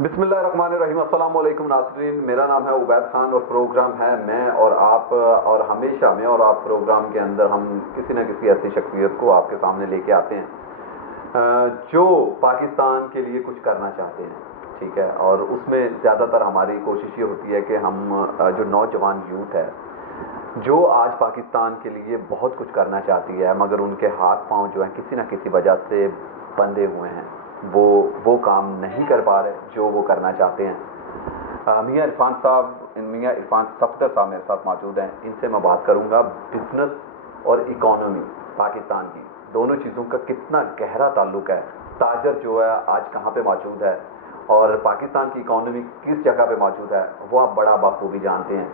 بسم اللہ الرحمن الرحیم۔ السلام علیکم ناظرین، میرا نام ہے عبید خان اور پروگرام ہے میں اور آپ، اور ہمیشہ میں اور آپ پروگرام کے اندر ہم کسی نہ کسی ایسی شخصیت کو آپ کے سامنے لے کے آتے ہیں جو پاکستان کے لیے کچھ کرنا چاہتے ہیں، ٹھیک ہے، اور اس میں زیادہ تر ہماری کوشش یہ ہوتی ہے کہ ہم جو نوجوان یوتھ ہے جو آج پاکستان کے لیے بہت کچھ کرنا چاہتی ہے مگر ان کے ہاتھ پاؤں جو ہیں کسی نہ کسی وجہ سے بندھے ہوئے ہیں، وہ کام نہیں کر پا رہے جو وہ کرنا چاہتے ہیں۔ میاں عرفان صفدر صاحب میرے ساتھ موجود ہیں، ان سے میں بات کروں گا بزنس اور اکانومی پاکستان کی دونوں چیزوں کا کتنا گہرا تعلق ہے، تاجر جو ہے آج کہاں پہ موجود ہے اور پاکستان کی اکانومی کس جگہ پہ موجود ہے وہ آپ بڑا بخوبی جانتے ہیں۔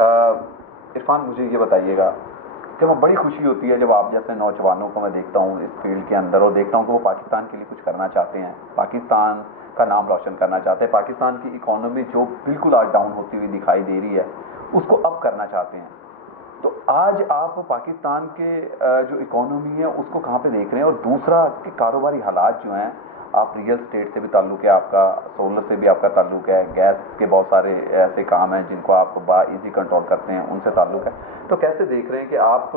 عرفان، مجھے یہ بتائیے گا کہ وہ بڑی خوشی ہوتی ہے جب آپ جیسے نوجوانوں کو میں دیکھتا ہوں اس فیلڈ کے اندر اور دیکھتا ہوں کہ وہ پاکستان کے لیے کچھ کرنا چاہتے ہیں، پاکستان کا نام روشن کرنا چاہتے ہیں، پاکستان کی اکانومی جو بالکل آج ڈاؤن ہوتی ہوئی دکھائی دے رہی ہے اس کو اپ کرنا چاہتے ہیں۔ تو آج آپ پاکستان کے جو اکانومی ہے اس کو کہاں پہ دیکھ رہے ہیں، اور دوسرا کہ کاروباری حالات جو ہیں، آپ ریئل اسٹیٹ سے بھی تعلق ہے آپ کا، سولر سے بھی آپ کا تعلق ہے، گیس کے بہت سارے ایسے کام ہیں جن کو آپ ایزی کنٹرول کرتے ہیں، ان سے تعلق ہے، تو کیسے دیکھ رہے ہیں کہ آپ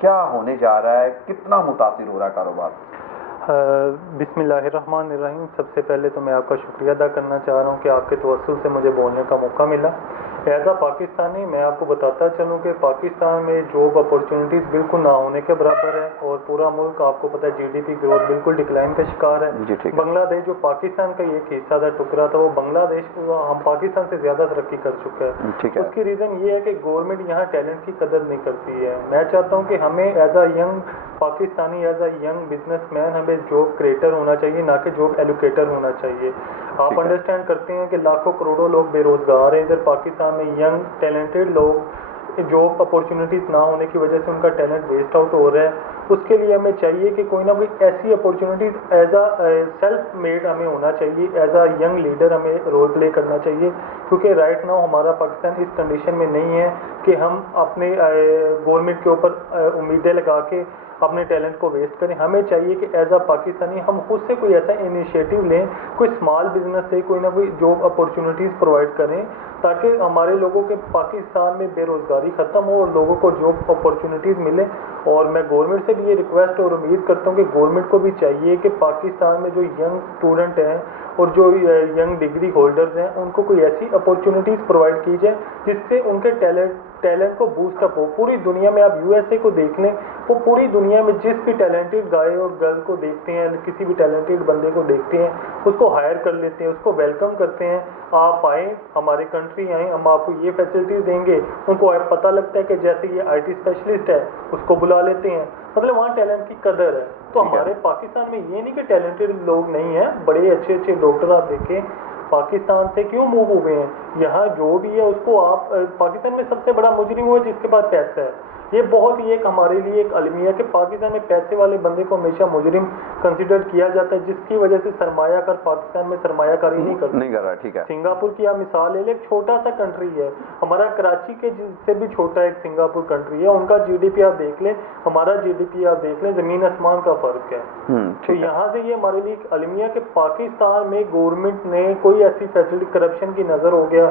کیا ہونے جا رہا ہے، کتنا متاثر ہو رہا ہے کاروبار؟ بسم اللہ الرحمن الرحیم۔ سب سے پہلے تو میں آپ کا شکریہ ادا کرنا چاہ رہا ہوں کہ آپ کے توسل سے مجھے بولنے کا موقع ملا۔ ایز اے پاکستانی میں آپ کو بتاتا چلوں کہ پاکستان میں جاب اپورچونیٹیز بالکل نہ ہونے کے برابر ہے، اور پورا ملک آپ کو پتہ ہے جی ڈی پی گروتھ بالکل ڈکلائن کا شکار ہے۔ بنگلہ دیش جو پاکستان کا ایک حصہ تھا، ٹکڑا تھا، وہ بنگلہ دیش ہم پاکستان سے زیادہ ترقی کر چکا ہے۔ اس کی ریزن یہ ہے کہ گورنمنٹ یہاں ٹیلنٹ کی قدر نہیں کرتی ہے۔ میں چاہتا ہوں کہ ہمیں as a young Pakistani, as a young business man ہمیں جاب کریٹر ہونا چاہیے، نہ کہ جاب ایلوکیٹر ہونا چاہیے۔ آپ انڈرسٹینڈ کرتے ہیں کہ لاکھوں کروڑوں لوگ بے روزگار ہیں ادھر پاکستان میں، ینگ ٹیلنٹڈ لوگ جاب اپورچونیٹیز نہ ہونے کی وجہ سے ان کا ٹیلنٹ ویسٹ آؤٹ ہو رہا ہے۔ اس کے لیے ہمیں چاہیے کہ کوئی نہ کوئی ایسی opportunities as a self made ہمیں ہونا چاہیے، ایز اے ینگ لیڈر ہمیں رول پلے کرنا چاہیے، کیونکہ رائٹ ناؤ ہمارا پاکستان اس کنڈیشن میں نہیں ہے کہ ہم اپنے گورنمنٹ کے اوپر امیدیں لگا کے اپنے ٹیلنٹ کو ویسٹ کریں۔ ہمیں چاہیے کہ ایز اے پاکستانی ہم خود سے کوئی ایسا انیشیٹو لیں، کوئی اسمال بزنس سے کوئی نہ کوئی جاب اپورچونیٹیز پرووائڈ کریں تاکہ ہمارے لوگوں کے پاکستان میں بے روزگاری ختم ہو اور لوگوں کو جاب اپورچونیٹیز ملیں۔ اور میں گورنمنٹ سے بھی یہ ریکویسٹ اور امید کرتا ہوں کہ گورنمنٹ کو بھی چاہیے کہ پاکستان میں جو ینگ اسٹوڈنٹ ہیں اور جو ینگ ڈگری ہولڈرز ہیں ان کو کوئی ایسی اپورچونیٹیز پرووائڈ کی جائے جس سے ان کے ٹیلنٹ کو بوسٹ اپ ہو۔ پوری دنیا میں آپ یو ایس اے کو دیکھ لیں، وہ پوری دنیا میں جس بھی ٹیلنٹڈ گائے اور گرل کو دیکھتے ہیں، کسی بھی ٹیلنٹڈ بندے کو دیکھتے ہیں، اس کو ہائر کر لیتے ہیں، اس کو ویلکم کرتے ہیں، آپ آئیں ہمارے کنٹری آئیں، ہم آپ کو یہ فیسلٹیز دیں گے۔ ان کو پتہ لگتا ہے کہ جیسے یہ آئی ٹی اسپیشلسٹ ہے اس کو بلا لیتے ہیں، مطلب وہاں ٹیلنٹ کی قدر ہے۔ تو ہمارے پاکستان میں یہ نہیں کہ ٹیلنٹڈ لوگ نہیں ہیں، بڑے اچھے اچھے ڈاکٹر آپ دیکھیں پاکستان سے کیوں موو ہوئے ہیں، یہاں جو بھی ہے اس کو آپ پاکستان میں سب سے بڑا مجرم ہوا جس کے پاس پیسہ ہے۔ یہ بہت ہی ایک ہمارے لیے ایک المیہ ہے کہ پاکستان میں پیسے والے بندے کو ہمیشہ مجرم کنسیڈر کیا جاتا ہے، جس کی وجہ سے سرمایہ کار پاکستان میں سرمایہ کاری نہیں کر رہا۔ ٹھیک ہے، سنگاپور کی آپ مثال لے لیں، ایک چھوٹا سا کنٹری ہے ہمارا، کراچی کے سے بھی چھوٹا ایک سنگاپور کنٹری ہے، ان کا جی ڈی پی آپ دیکھ لیں، ہمارا جی ڈی پی آپ دیکھ لیں، زمین آسمان کا فرق ہے۔ تو یہاں سے یہ ہمارے لیے ایک المیہ کہ پاکستان میں گورنمنٹ نے کوئی ایسی فیسلٹی، کرپشن کی نظر ہو گیا،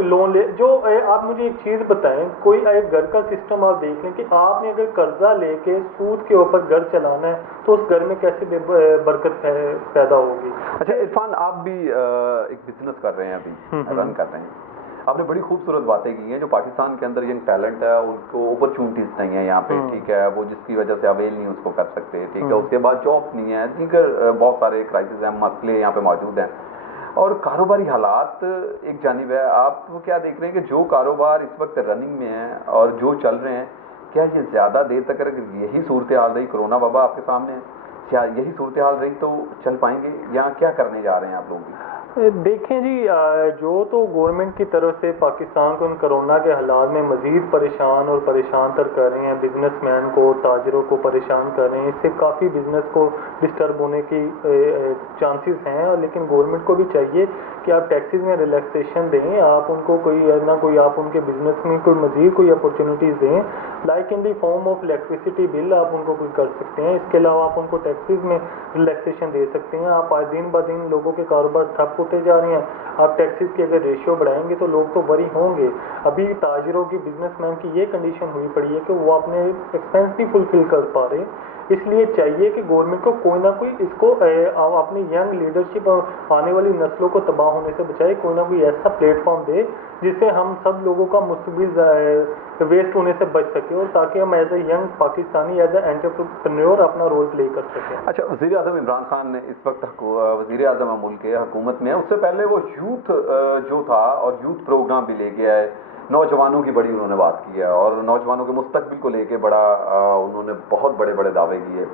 لون لے جو آپ مجھے ایک چیز بتائیں، کوئی ایک گھر کا سسٹم آپ دیکھ لیں کہ آپ نے اگر قرضہ لے کے سود کے اوپر گھر چلانا ہے تو اس گھر میں کیسے برکت پیدا ہوگی؟ اچھا عرفان، آپ بھی ایک بزنس کر رہے ہیں، ابھی رن کر رہے ہیں، آپ نے بڑی خوبصورت باتیں کی ہیں جو پاکستان کے اندر ینگ ٹیلنٹ ہے ان کو اپرچونیٹیز نہیں ہے یہاں پہ، ٹھیک ہے، وہ جس کی وجہ سے اویل نہیں اس کو کر سکتے، ٹھیک ہے، اس کے بعد جاب نہیں ہے، دیگر بہت سارے کرائسس ہیں، مسئلے یہاں پہ موجود ہیں، اور کاروباری حالات ایک جانب ہے۔ آپ کیا دیکھ رہے ہیں کہ جو کاروبار اس وقت رننگ میں ہیں اور جو چل رہے ہیں، کیا یہ زیادہ دیر تک اگر یہی صورتحال رہی، کرونا وبا آپ کے سامنے ہے، کیا یہی صورتحال رہی تو چل پائیں گے، یا کیا کرنے جا رہے ہیں آپ لوگ؟ دیکھیں جی، جو تو گورنمنٹ کی طرف سے پاکستان کو ان کرونا کے حالات میں مزید پریشان اور پریشان تر کر رہے ہیں، بزنس مین کو، تاجروں کو پریشان کر رہے ہیں، اس سے کافی بزنس کو ڈسٹرب ہونے کی چانسز ہیں، لیکن گورنمنٹ کو بھی چاہیے کہ آپ ٹیکسز میں ریلیکسیشن دیں، آپ ان کو کوئی نہ کوئی آپ ان کے بزنس میں کوئی مزید کوئی اپورچونیٹیز دیں، like in the form of electricity bill آپ ان کو کوئی کر سکتے ہیں، اس کے علاوہ آپ ان کو ٹیکسز میں ریلیکسیشن دے سکتے ہیں۔ آپ دن بہ دن لوگوں کے کاروبار ٹھپ होते जा रहे हैं, आप टैक्सेस के अगर रेशियो बढ़ाएंगे तो लोग तो वरी होंगे। अभी ताजरों की, बिजनेसमैन की ये कंडीशन हुई पड़ी है कि वो अपने एक्सपेंस नहीं फुलफिल कर पा रहे, इसलिए चाहिए कि गवर्नमेंट को कोई ना कोई इसको अपनी यंग लीडरशिप और आने वाली नस्लों को तबाह होने से बचाए, कोई ना कोई ऐसा प्लेटफॉर्म दे जिससे हम सब लोगों का मुस्तबिल वेस्ट होने से बच सके, और ताकि हम as a young Pakistani, as a entrepreneur अपना रोल प्ले कर सकें। अच्छा, वज़ीर आज़म इमरान खान ने इस वक्त वज़ीर आज़म मुल्क के हुकूमत में है, उससे पहले वो यूथ जो था और यूथ प्रोग्राम भी लेके आए, नौजवानों की बड़ी उन्होंने बात की है और नौजवानों के मुस्तकबिल को लेके बड़ा उन्होंने बहुत बड़े बड़े दावे किए।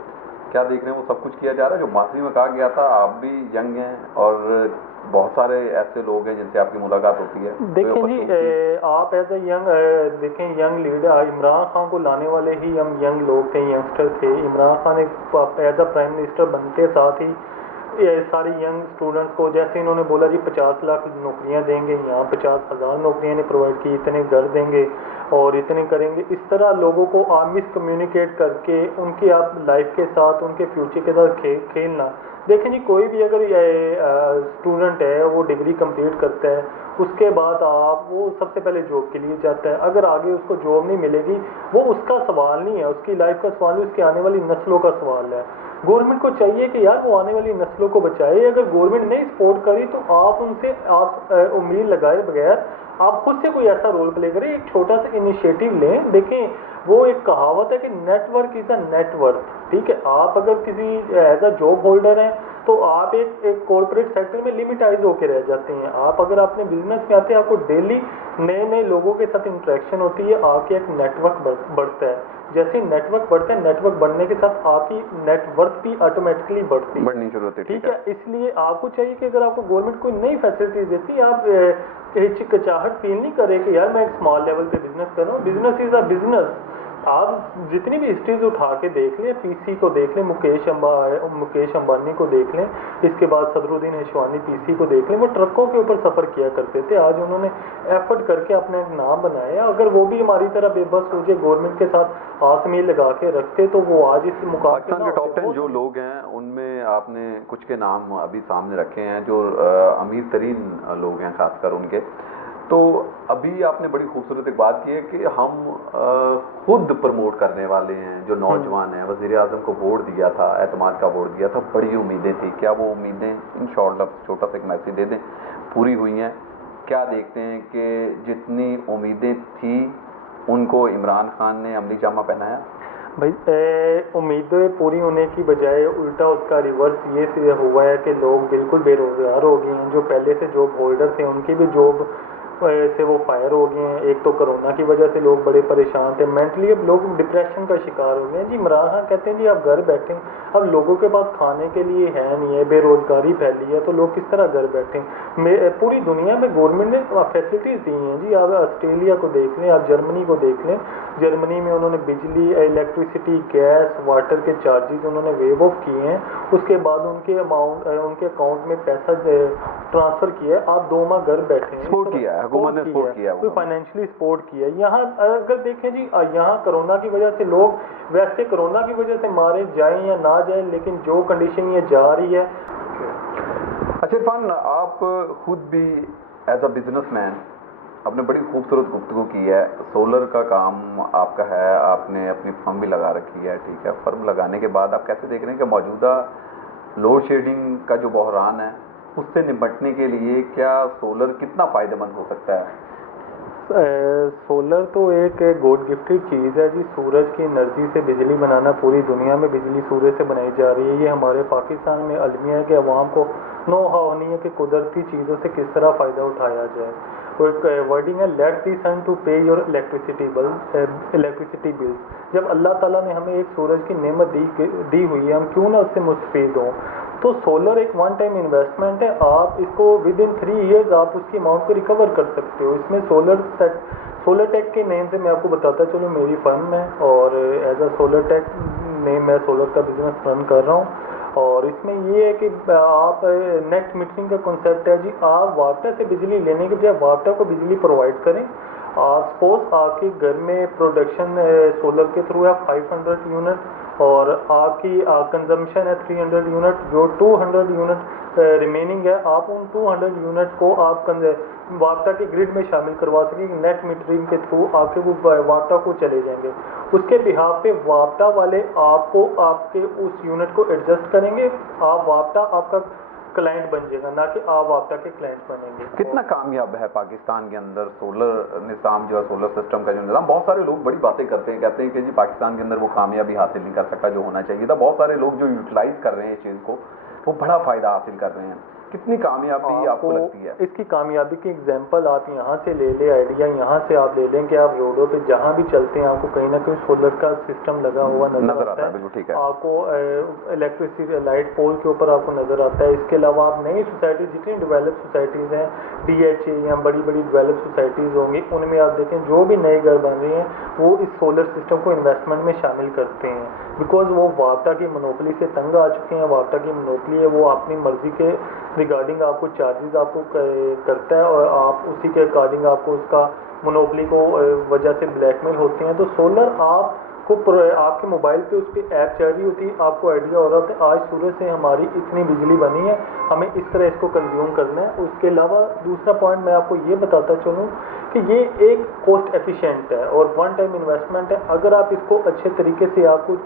क्या देख रहे हैं वो सब कुछ किया जा रहा है जो माजी में कहा गया था? आप भी यंग हैं और बहुत सारे ऐसे लोग हैं जिनसे आपकी मुलाकात होती है। देखें जी, आप एज ए यंग देखें, यंग लीडर इमरान खान को लाने वाले ही हम यंग लोग थे, यंगस्टर थे। इमरान खान एक एज अ प्राइम मिनिस्टर बनते साथ ही सारी यंग स्टूडेंट्स को, जैसे इन्होंने बोला जी 50 लाख नौकरियां देंगे, यहाँ 50,000 नौकरियां ने प्रोवाइड की, इतने घर देंगे और इतने करेंगे, इस तरह लोगों को आप मिस कम्युनिकेट करके उनकी आप लाइफ के साथ, उनके फ्यूचर के साथ खेलना। देखें जी, कोई भी अगर स्टूडेंट है वो डिग्री कंप्लीट करता है, उसके बाद वो सबसे पहले जॉब के लिए जाता है। अगर आगे उसको जॉब नहीं मिलेगी, वो उसका सवाल नहीं है, उसकी लाइफ का सवाल नहीं, उसकी आने वाली नस्लों का सवाल है। गवर्नमेंट को चाहिए कि यार वो आने वाली नस्लों को बचाए। अगर गवर्नमेंट नहीं सपोर्ट करी तो आप उनसे उम्मीद लगाए बगैर आप खुद से कोई ऐसा रोल प्ले करें, एक छोटा सा इनिशिएटिव लें। देखें, वो एक कहावत है कि नेटवर्क इज अ नेटवर्क, ठीक है। आप अगर किसी एज अ जॉब होल्डर हैं तो आप एक कॉर्पोरेट सेक्टर में लिमिटाइज होकर रह जाते हैं। आप अगर अपने बिजनेस में आते हैं, आपको डेली नए नए लोगों के साथ इंटरेक्शन होती है, आपके एक नेटवर्क बढ़ता है। जैसे नेटवर्क बढ़ता है, नेटवर्क बढ़ने के साथ आपकी नेटवर्थ भी ऑटोमेटिकली बढ़नी शुरू होती है, ठीक है। इसलिए आपको चाहिए कि अगर आपको गवर्नमेंट कोई नई फैसिलिटी देती है, आप हिचकिचाहट फील नहीं करें कि यार मैं एक स्मॉल लेवल पे बिजनेस कर रहा हूँ। Business is a business. आप जितनी भी हिस्ट्रीज उठा के देख लें, पीसी को देख लें, मुकेश अंबानी को देख लें, इसके बाद सदरुद्दीन अशवानी पीसी को देख लें, वो ट्रकों के ऊपर सफ़र किया करते थे। आज उन्होंने एफर्ट करके अपने नाम बनाया। अगर वो भी हमारी तरह बेबस हो जाए, गवर्नमेंट के साथ आसमी लगा के रखते, तो वो आज इस पाकिस्तान के टॉप 10 जो लोग हैं उनमें आपने कुछ के नाम अभी सामने रखे हैं जो अमीर तरीन लोग हैं, खासकर उनके। तो अभी आपने बड़ी खूबसूरत एक बात की है कि हम खुद प्रमोट करने वाले हैं जो नौजवान हैं। वज़ीर आज़म को वोट दिया था, एतमाद का वोट दिया था, बड़ी उम्मीदें थी। क्या वो उम्मीदें इंशाअल्लाह, छोटा सा एक मैसेज दे दें, पूरी हुई हैं? क्या देखते हैं कि जितनी उम्मीदें थी उनको इमरान खान ने अमली जामा पहनाया? भाई, उम्मीदें पूरी होने की बजाय उल्टा उसका रिवर्स ये हुआ है कि लोग बिल्कुल बेरोजगार हो गए हैं। जो पहले से जॉब होल्डर थे उनकी भी जॉब से वो फायर हो गए हैं। एक तो कोरोना की वजह से लोग बड़े परेशान थे, मेंटली अब लोग डिप्रेशन का शिकार हो गए हैं। जी इमरान खान कहते हैं जी आप घर बैठें, अब लोगों के पास खाने के लिए है नहीं है, बेरोजगारी फैली है, तो लोग किस तरह घर बैठें। पूरी दुनिया में गवर्नमेंट ने फैसिलिटीज़ दी हैं जी। आप ऑस्ट्रेलिया को देख लें, आप जर्मनी को देख लें। जर्मनी में उन्होंने बिजली, इलेक्ट्रिसिटी, गैस, वाटर के चार्जेस उन्होंने वेव ऑफ किए हैं। उसके बाद उनके अकाउंट में पैसा ट्रांसफ़र किया है। आप 2 माह घर बैठे सपोर्ट किया है, हुकूमत ने सपोर्ट किया, कोई फाइनेंशियली सपोर्ट किया। यहाँ अगर देखें जी, यहाँ कोरोना की वजह से लोग वैसे कोरोना की वजह से मारे जाएं या ना जाएं, लेकिन जो कंडीशन ये जा रही है। अच्छा इरफान, आप खुद भी एज अ बिजनेसमैन आपने बड़ी खूबसूरत गुफ्तगू की है। सोलर का काम आपका है, आपने अपनी फर्म भी लगा रखी है, ठीक है। फर्म लगाने के बाद आप कैसे देख रहे हैं कि मौजूदा लोड शेडिंग का जो बहरान है उससे निपटने के लिए क्या सोलर कितना फ़ायदेमंद हो सकता है? सोलर तो एक गॉड गिफ्टेड चीज़ है जी। सूरज की एनर्जी से बिजली बनाना, पूरी दुनिया में बिजली सूरज से बनाई जा रही है। ये हमारे पाकिस्तान में अलमिया है कि अवाम को नो हाउ नहीं है कि कुदरती चीज़ों से किस तरह फ़ायदा उठाया जाए। तो एक वर्डिंग है, लेट दी सन टू पे योर इलेक्ट्रिसिटी बिल। जब अल्लाह ताला ने हमें एक सूरज की नेमत दी हुई है, हम क्यों ना उससे मुस्तफीद हों। तो सोलर एक वन टाइम इन्वेस्टमेंट है। आप इसको विद इन 3 ईयर्स आप उसकी अमाउंट को रिकवर कर सकते हो। इसमें सोलर टेक के नेम से मैं आपको बताता चलूँ, मेरी फर्म है और as a solar tech name मैं सोलर का बिजनेस रन कर रहा हूँ। और इसमें ये है कि आप नेट मीटरिंग का कॉन्सेप्ट है जी। आप वाटर से बिजली लेने के बजाय वाटर को बिजली प्रोवाइड करें सपोज आपके घर में प्रोडक्शन सोलर के थ्रू है 500 यूनिट और आपकी कंजम्पशन है 300 यूनिट, जो 200 यूनिट रिमेनिंग है आप उन 200 यूनिट को आप वापटा के ग्रिड में शामिल करवा सकेंगे। नेट मीटरिंग के थ्रू आपके वो वापटा को चले जाएंगे। उसके बिहाफ पे वापटा वाले आपको आपके उस यूनिट को एडजस्ट करेंगे। आप वापटा आपका क्लाइंट बन जाएगा, ना कि आप वापटा के क्लाइंट बनेंगे। कितना कामयाब है पाकिस्तान के अंदर सोलर निज़ाम जो है, सोलर सिस्टम का जो निज़ाम? बहुत सारे लोग बड़ी बातें करते हैं, कहते हैं कि जी पाकिस्तान के अंदर वो कामयाबी हासिल नहीं कर सकता जो होना चाहिए था। बहुत सारे लोग जो यूटिलाइज कर रहे हैं इस चीज़ को, वो बड़ा फ़ायदा हासिल कर रहे हैं। कितनी कामयाबी आपको लगती है? इसकी कामयाबी की एग्जांपल आप यहाँ से ले लें, आइडिया यहाँ से आप ले लें कि आप रोडों पे जहाँ भी चलते हैं आपको कहीं ना कहीं सोलर का सिस्टम लगा हुआ नजर आता है। बिल्कुल ठीक है। आपको इलेक्ट्रिसिटी लाइट पोल के ऊपर आपको नजर आता है। इसके अलावा आप नई सोसाइटी, जितनी डेवलप सोसाइटीज़ हैं, DHA या बड़ी बड़ी डेवलप सोसाइटीज़ होंगी, उनमें आप देखें जो भी नए घर बन रहे हैं वो इस सोलर सिस्टम को इन्वेस्टमेंट में शामिल करते हैं। बिकॉज वो वापटा की मोनोपली से तंग आ चुके हैं। वापटा की मोनोपली है, वो अपनी मर्जी के रिगार्डिंग आपको चार्जेस आपको करता है और आप उसी के अकॉर्डिंग आपको उसका मोनोपली को वजह से ब्लैकमेल होते हैं। तो सोलर आपके मोबाइल पे उस पर ऐप चल रही होती है, आपको आइडिया हो रहा होता है आज सूरज से हमारी इतनी बिजली बनी है, हमें इस तरह इसको कंज्यूम करना है। उसके अलावा दूसरा पॉइंट मैं आपको ये बताता चलूँ कि ये एक कॉस्ट एफिशिएंट है और वन टाइम इन्वेस्टमेंट है। अगर आप इसको अच्छे तरीके से आपको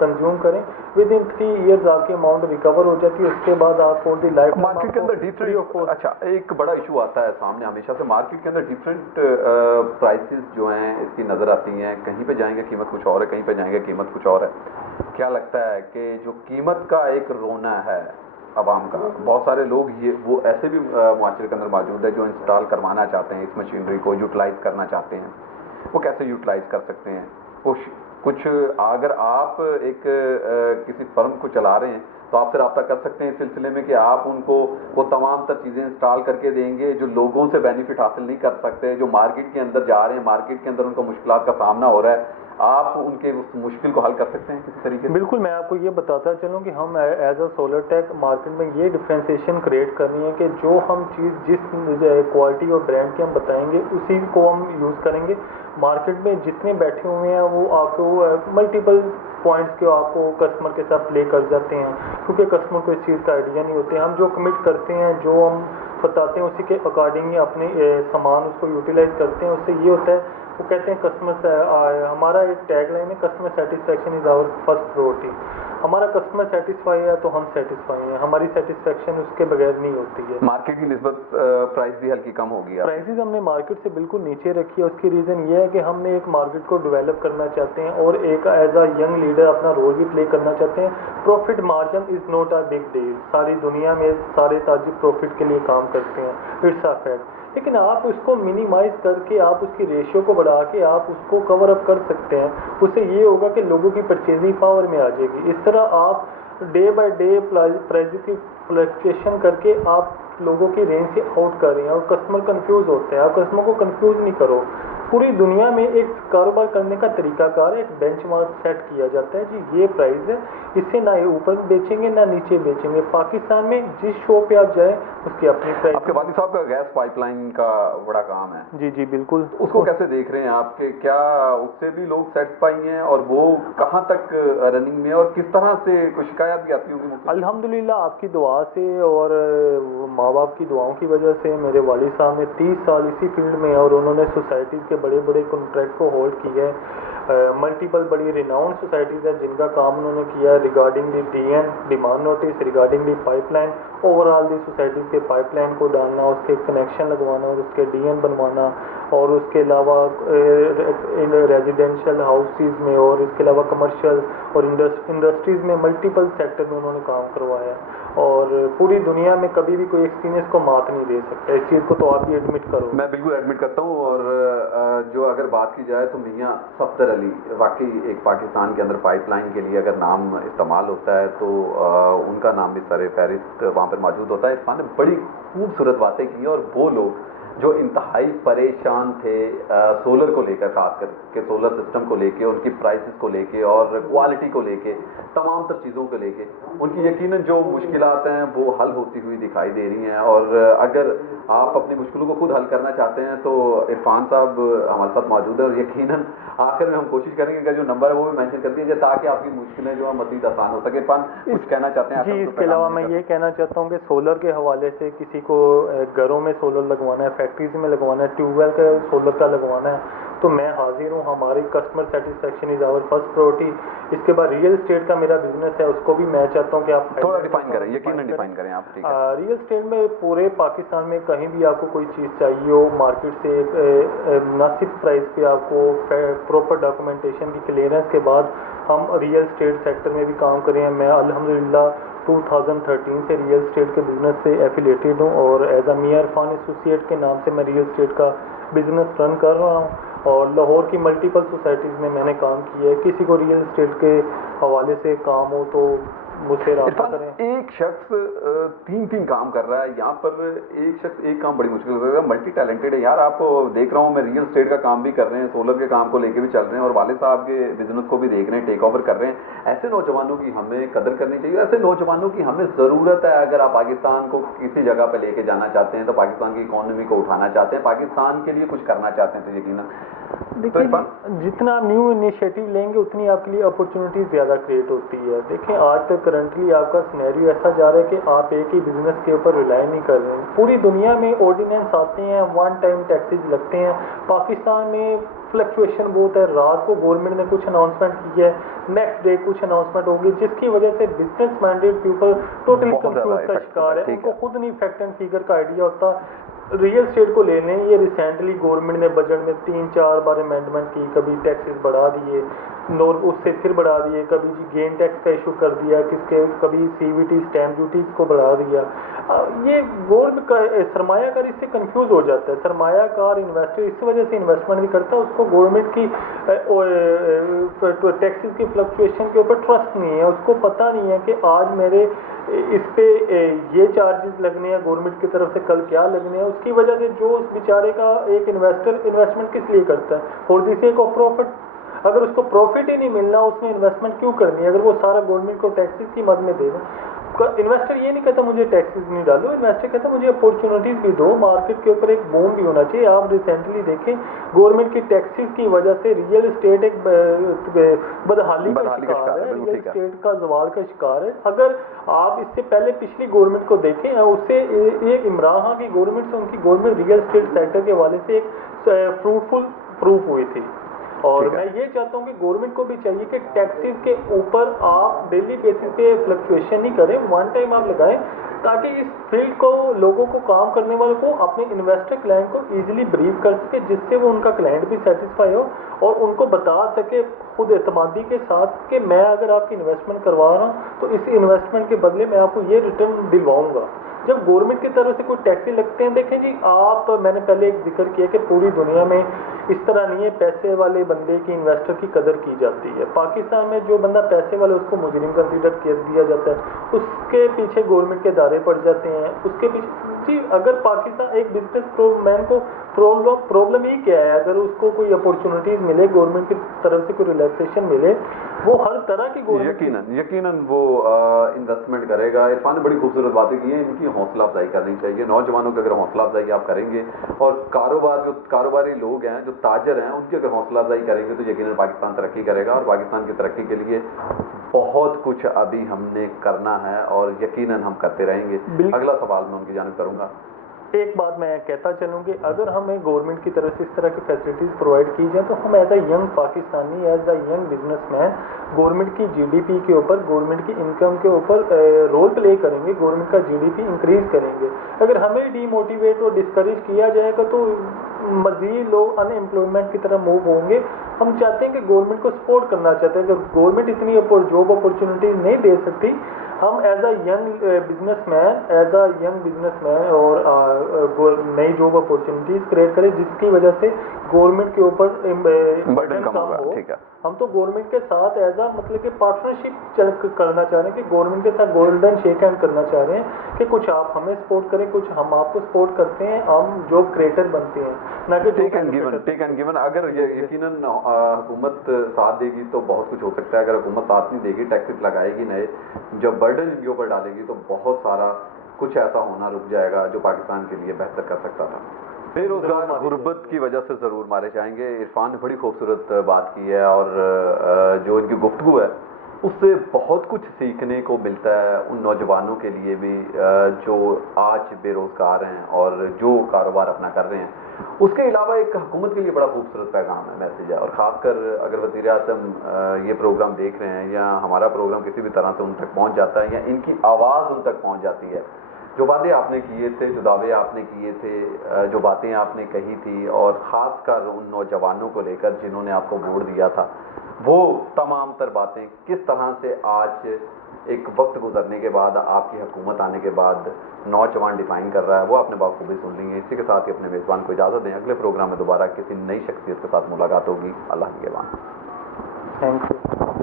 कंज्यूम करें, विद इन 3 ईयर्स आपकी अमाउंट रिकवर हो जाती है। उसके बाद आप फॉर दी लाइफ मार्केट के अंदर डिफरेंट, अच्छा एक बड़ा इशू आता है सामने हमेशा से, मार्केट के अंदर डिफरेंट प्राइसेस जो हैं इसकी नज़र आती हैं। कहीं पे जाएंगे कीमत कुछ और है, कहीं पे जाएंगे कीमत कुछ और है। क्या लगता है कि जो कीमत का एक रोना है आवाम का, बहुत सारे लोग ये वो ऐसे भी मुआशरे के अंदर मौजूद है जो इंस्टॉल करवाना चाहते हैं, इस मशीनरी को यूटिलाइज करना चाहते हैं, वो कैसे यूटिलाइज कर सकते हैं? कुछ अगर आप एक किसी फर्म को चला रहे हैं तो आपसे रब्ता कर सकते हैं इस सिलसिले में कि आप उनको वो तमाम तर चीज़ें इंस्टॉल करके देंगे जो लोगों से बेनिफिट हासिल नहीं कर सकते, जो मार्केट के अंदर जा रहे हैं, मार्केट के अंदर उनको मुश्किलात का सामना हो रहा है, आप उनके उस मुश्किल को हल कर सकते हैं किसी तरीके से? बिल्कुल, मैं आपको ये बताता चलूँ कि हम as a solar tech market में ये डिफ्रेंसिएशन क्रिएट करनी है कि जो हम चीज़ जिस क्वालिटी और ब्रांड की हम बताएंगे उसी को हम यूज़ करेंगे। मार्केट में जितने बैठे हुए हैं वो आपको मल्टीपल पॉइंट्स के आपको कस्टमर के साथ प्ले कर जाते हैं, क्योंकि कस्टमर को इस चीज़ का आइडिया नहीं होते। हम जो कमिट करते हैं, जो हम बताते हैं, उसी के अकॉर्डिंग ही अपने सामान उसको यूटिलाइज करते हैं। उससे ये होता है, वो कहते हैं हमारा एक टैग लाइन है, customer satisfaction is our first priority. हमारा कस्टमर सेटिस्फाई है तो हम सेटिस्फाई हैं, हमारी सेटिस्फैक्शन उसके बगैर नहीं होती है। मार्केट की निस्बत प्राइस भी हल्की कम होगी। प्राइसेस हमने मार्केट से बिल्कुल नीचे रखी है। उसकी रीज़न ये है कि हमने एक मार्केट को डेवलप करना चाहते हैं और एक एज अ यंग लीडर अपना रोल भी प्ले करना चाहते हैं। Profit margin is not a big deal. सारी दुनिया में सारे ताजिर प्रॉफिट के लिए काम करते हैं, इट्स अ फैक्ट। लेकिन आप उसको मिनिमाइज करके आप उसकी रेशियो को बढ़ा के आप उसको कवर अप कर सकते हैं। उससे ये होगा कि लोगों की परचेजिंग पावर में आ जाएगी। इस तरह आप डे बाय डे प्राइस की फ्लक्चुएशन करके आप लोगों की रेंज से आउट कर रहे हैं और कस्टमर कंफ्यूज होते हैं। आप कस्टमर को कंफ्यूज नहीं करो। पूरी दुनिया में एक कारोबार करने का तरीकाकार एक बेंचमार्क सेट किया जाता है, जी ये प्राइस है, इससे ना ये ऊपर बेचेंगे ना नीचे बेचेंगे। पाकिस्तान में जिस शॉप पे आप जाएं उसकी अपनी प्राइस। आपके वालिद साहब का गैस पाइपलाइन का बड़ा काम है। जी जी बिल्कुल। उसको कैसे देख रहे हैं आपके, क्या उससे भी लोग सेटिस्फाई हैं और वो कहाँ तक रनिंग में और किस तरह से कोई शिकायत भी आती होगी? अल्हम्दुलिल्लाह आपकी दुआ से और माँ बाप की दुआओं की वजह से मेरे वालिद साहब ने 30 साल इसी फील्ड में और उन्होंने सोसाइटीज़ के बड़े बड़े कॉन्ट्रैक्ट को होल्ड किया है। मल्टीपल बड़ी रिनाउंड सोसाइटीज़ हैं जिनका काम उन्होंने किया है regarding the DN demand notice, regarding the pipeline, overall the societies के पाइपलाइन को डालना, उसके कनेक्शन लगवाना और उसके DN बनवाना, और उसके अलावा इन रेजिडेंशियल हाउसेस में और इसके अलावा कमर्शियल और इंडस्ट्रीज़ में मल्टीपल सेक्टर में उन्होंने काम करवाया। और पूरी दुनिया में कभी भी कोई एक्सपीरियंस को मात नहीं दे सकता। इस चीज़ को तो आप भी एडमिट करो। मैं बिल्कुल एडमिट करता हूँ। और जो अगर बात की जाए तो मियाँ सफदर अली वाकई एक पाकिस्तान के अंदर पाइपलाइन के लिए अगर नाम इस्तेमाल होता है तो उनका नाम भी सर फहरिस्त वहाँ पर मौजूद होता है। इरफान ने बड़ी खूबसूरत बातें की और वो लोग जो इंतहाई परेशान थे सोलर को लेकर, खास करके सोलर सिस्टम को लेके, उनकी प्राइसेस को लेके और क्वालिटी को लेके, तमाम तर चीज़ों को लेके, उनकी यकीनन जो मुश्किलात हैं वो हल होती हुई दिखाई दे रही हैं। और अगर آپ اپنی مشکلوں کو خود حل کرنا چاہتے ہیں تو عرفان صاحب ہمارے ساتھ موجود ہیں، اور یقیناً آخر میں ہم کوشش کریں گے کہ جو نمبر ہے وہ بھی مینشن کر دیجیے تاکہ آپ کی مشکلیں جو ہیں مزید آسان ہو سکے۔ عرفان کچھ کہنا چاہتے ہیں؟ جی، اس کے علاوہ میں یہ کہنا چاہتا ہوں کہ سولر کے حوالے سے کسی کو گھروں میں سولر لگوانا ہے، فیکٹریز میں لگوانا ہے، ٹیوب ویل کا سولر کا لگوانا ہے تو میں حاضر ہوں۔ ہماری customer satisfaction is our first priority. اس کے بعد ریئل اسٹیٹ کا میرا بزنس ہے، اس کو بھی میں چاہتا ہوں کہ آپ تھوڑا ڈیفائن کریں، یقیناً ڈیفائن کریں آپ۔ ٹھیک ہے، ریئل اسٹیٹ میں پورے پاکستان میں کہیں بھی آپ کو کوئی چیز چاہیے ہو مارکیٹ سے مناسب پرائز پہ آپ کو پراپر ڈاکومنٹیشن کی کلیئرنس کے بعد ہم ریئل اسٹیٹ سیکٹر میں بھی کام کرے ہیں۔ میں الحمدللہ 2013 سے ریئل اسٹیٹ کے بزنس سے ایفیلیٹڈ ہوں اور ایز اے میاں عرفان ایسوسیٹ کے نام سے میں ریئل اسٹیٹ کا بزنس رن کر رہا ہوں اور لاہور کی ملٹیپل سوسائٹیز میں نے کام کیا ہے۔ کسی کو ریئل اسٹیٹ کے حوالے سے کام ہو تو مجھ سے رابطہ کریں۔ ایک شخص تین کام کر رہا ہے یہاں پر، ایک شخص ایک کام بڑی مشکل سے کرے گا، ملٹی ٹیلنٹڈ ہے یار۔ آپ دیکھ رہا ہوں میں ریئل اسٹیٹ کا کام بھی کر رہے ہیں، سولر کے کام کو لے کے بھی چل رہے ہیں اور والد صاحب کے بزنس کو بھی دیکھ رہے ہیں، ٹیک اوور کر رہے ہیں۔ ایسے نوجوانوں کی ہمیں قدر کرنی چاہیے، ایسے نوجوانوں کی ہمیں ضرورت ہے۔ اگر آپ پاکستان کو کسی جگہ پہ لے کے جانا چاہتے ہیں تو پاکستان کی اکانومی کو اٹھانا چاہتے ہیں، پاکستان کے لیے کچھ کرنا چاہتے ہیں تو یقیناً دیکھیں جتنا نیو انیشیٹو لیں گے اتنی آپ کے لیے اپرچونیٹی زیادہ کریٹ ہوتی ہے۔ دیکھیں آج تک کرنٹلی آپ کا سینیریو ایسا جا رہا ہے کہ آپ ایک ہی بزنس کے اوپر ریلائی نہیں کر رہے ہیں۔ پوری دنیا میں آرڈیننس آتے ہیں، ون ٹائم ٹیکسز لگتے ہیں، پاکستان میں فلکچویشن بہت ہے۔ رات کو گورنمنٹ نے کچھ اناؤنسمنٹ کی ہے، نیکسٹ ڈے کچھ اناؤنسمنٹ ہوگی، جس کی وجہ سے business minded people totally confuse کا شکار ہے۔ ان کو خود نہیں فیکٹ اینڈ فیگر کا آئیڈیا ہوتا۔ ریئل اسٹیٹ کو لے لیں، یہ ریسنٹلی گورنمنٹ نے بجٹ میں 3-4 بار امینڈمنٹ کی، کبھی ٹیکسز بڑھا دیے، اس سے پھر بڑھا دیے، کبھی گین ٹیکس کا ایشو کر دیا، کبھی CVT اسٹیمپ ڈیوٹیز کو بڑھا دیا۔ یہ گورنمنٹ کا سرمایہ کار اس سے کنفیوز ہو جاتا ہے۔ سرمایہ کار انویسٹر اس وجہ سے انویسٹمنٹ بھی کرتا ہے، اس کو گورنمنٹ کی ٹیکسز کی فلکچویشن کے اوپر ٹرسٹ نہیں ہے، اس کو پتہ نہیں ہے کہ آج میرے اس پہ یہ چارجز لگنے ہیں گورنمنٹ کی طرف سے، کل کیا لگنے ہیں۔ اس کی وجہ سے جو اس بیچارے کا ایک انویسٹر انویسٹمنٹ کس لیے کرتا ہے؟ For the sake of profit. اگر اس کو پروفٹ ہی نہیں ملنا اس میں انویسٹمنٹ کیوں کرنی ہے؟ اگر وہ سارا گورنمنٹ کو ٹیکسز کی مد میں دے گا۔ انویسٹر یہ نہیں کہتا مجھے ٹیکسز نہیں ڈالو، انویسٹر کہتا مجھے اپورچونیٹیز بھی دو، مارکیٹ کے اوپر ایک بوم بھی ہونا چاہیے۔ آپ ریسنٹلی دیکھیں گورنمنٹ کی ٹیکسز کی وجہ سے ریئل اسٹیٹ ایک بدحالی کا شکار ہے، ریئل اسٹیٹ کا زوال کا شکار ہے۔ اگر آپ اس سے پہلے پچھلی گورنمنٹ کو دیکھیں، اس سے یہ عمران خان کی گورنمنٹ سے ان کی گورنمنٹ ریئل اسٹیٹ سیکٹر کے حوالے سے ایک فروٹفل پروف ہوئی تھی۔ اور میں یہ چاہتا ہوں کہ گورنمنٹ کو بھی چاہیے کہ ٹیکسز کے اوپر آپ ڈیلی بیسس پہ فلکچویشن نہیں کریں، ون ٹائم آپ لگائیں تاکہ اس فیلڈ کو لوگوں کو کام کرنے والوں کو اپنے انویسٹر کلائنٹ کو ایزیلی بریف کر سکے، جس سے وہ ان کا کلائنٹ بھی سیٹسفائی ہو اور ان کو بتا سکے خود اعتمادی کے ساتھ کہ میں اگر آپ کی انویسٹمنٹ کروا رہا ہوں تو اس انویسٹمنٹ کے بدلے میں آپ کو یہ ریٹرن دلواؤں گا۔ جب گورنمنٹ کی طرف سے کوئی ٹیکسیں لگتے ہیں، دیکھیں جی آپ، میں نے پہلے ایک ذکر کیا کہ پوری دنیا میں اس طرح نہیں ہے، پیسے والے بندے کی انویسٹر کی قدر کی جاتی ہے۔ پاکستان میں جو بندہ پیسے والے اس کو مجرم کنسیڈر کر دیا جاتا ہے، اس کے پیچھے گورنمنٹ کے دائرے پڑ جاتے ہیں، اس کے پیچھے جی اگر پاکستان ایک بزنس مین کو پرابلم ہی کیا ہے، اگر اس کو کوئی اپورچونیٹیز ملے، گورنمنٹ کی طرف سے کوئی ریلیکسیشن ملے، وہ ہر طرح کی یقیناً وہ انویسٹمنٹ کرے گا۔ عرفان نے بڑی خوبصورت باتیں کی ہیں، ان کی حوصلہ افزائی کرنی چاہیے نوجوانوں کی۔ اگر حوصلہ افزائی آپ کریں گے اور جو کاروباری لوگ ہیں، جو تاجر ہیں، ان کی اگر حوصلہ افزائی کریں گے تو یقیناً پاکستان ترقی کرے گا، اور پاکستان کی ترقی کے لیے بہت کچھ ابھی ہم نے کرنا ہے اور یقیناً ہم کرتے رہیں گے۔ اگلا سوال میں ان کی جانب کروں گا۔ ایک بات میں کہتا چلوں کہ اگر ہمیں گورنمنٹ کی طرف سے اس طرح کی فیسلٹیز پرووائڈ کی جائیں تو ہم as a young Pakistani, as a young business man government کی GDP کے اوپر، گورنمنٹ کی انکم کے اوپر رول پلے کریں گے، گورنمنٹ کا GDP انکریز کریں گے۔ اگر ہمیں ڈی موٹیویٹ اور ڈسکریج کیا جائے گا تو مزید لوگ ان ایمپلائمنٹ کی طرف موو ہوں گے۔ ہم چاہتے ہیں کہ گورنمنٹ کو سپورٹ کرنا چاہتے ہیں، اگر گورنمنٹ اتنی جاب اپورچونیٹیز نہیں دے سکتی، ہم as a young business man اور نئی جاب اپورچونیٹیز کریٹ کریں جس کی وجہ سے گورنمنٹ کے اوپر برڈن کم ہو۔ ہم تو گورنمنٹ کے ساتھ ایز اے مطلب کہ پارٹنرشپ کرنا چاہ رہے ہیں، کہ گورنمنٹ کے ساتھ گولڈن شیک ہینڈ کرنا چاہ رہے ہیں کہ کچھ آپ ہمیں سپورٹ کریں، کچھ ہم آپ کو سپورٹ کرتے ہیں، ہم جاب کریٹر بنتے ہیں، نہ کہ ٹیک اینڈ گیون۔ اگر یقیناً حکومت ساتھ دے گی تو بہت کچھ ہو سکتا ہے، اگر حکومت ساتھ نہیں دے گی، ٹیکسز لگائے گی، نئے جو برڈن ان کے اوپر ڈالے گی تو بہت سارا कुछ ऐसा होना रुक जाएगा जो पाकिस्तान के लिए बेहतर कर सकता था? बेरोजगार गुर्बत की वजह से ज़रूर मारे जाएंगे। इरफान ने बड़ी खूबसूरत बात की है और जो इनकी गुफ्तगू है उससे बहुत कुछ सीखने को मिलता है उन नौजवानों के लिए भी जो आज बेरोज़गार हैं और जो कारोबार अपना कर रहे हैं। उसके अलावा एक हुकूमत के लिए बड़ा खूबसूरत पैगाम है, मैसेज है, और ख़ासकर अगर वज़ीर आज़म ये प्रोग्राम देख रहे हैं या हमारा प्रोग्राम किसी भी तरह से उन तक पहुँच जाता है या इनकी आवाज़ उन तक पहुँच जाती है, जो वादे आपने किए थे, जो दावे आपने किए थे, जो बातें आपने कही थी, और ख़ासकर उन नौजवानों को लेकर जिन्होंने आपको वोट दिया था, वो तमाम तर बातें किस तरह से आज एक वक्त गुजरने के बाद, आपकी हुकूमत आने के बाद नौजवान डिफाइन कर रहा है, वो आपने बाखूबी सुन ली है। इसी के साथ ही अपने मेज़बान को इजाज़त दें। अगले प्रोग्राम में दोबारा किसी नई शख्सियत के साथ मुलाकात होगी। अल्लाह की अमान। Thank you.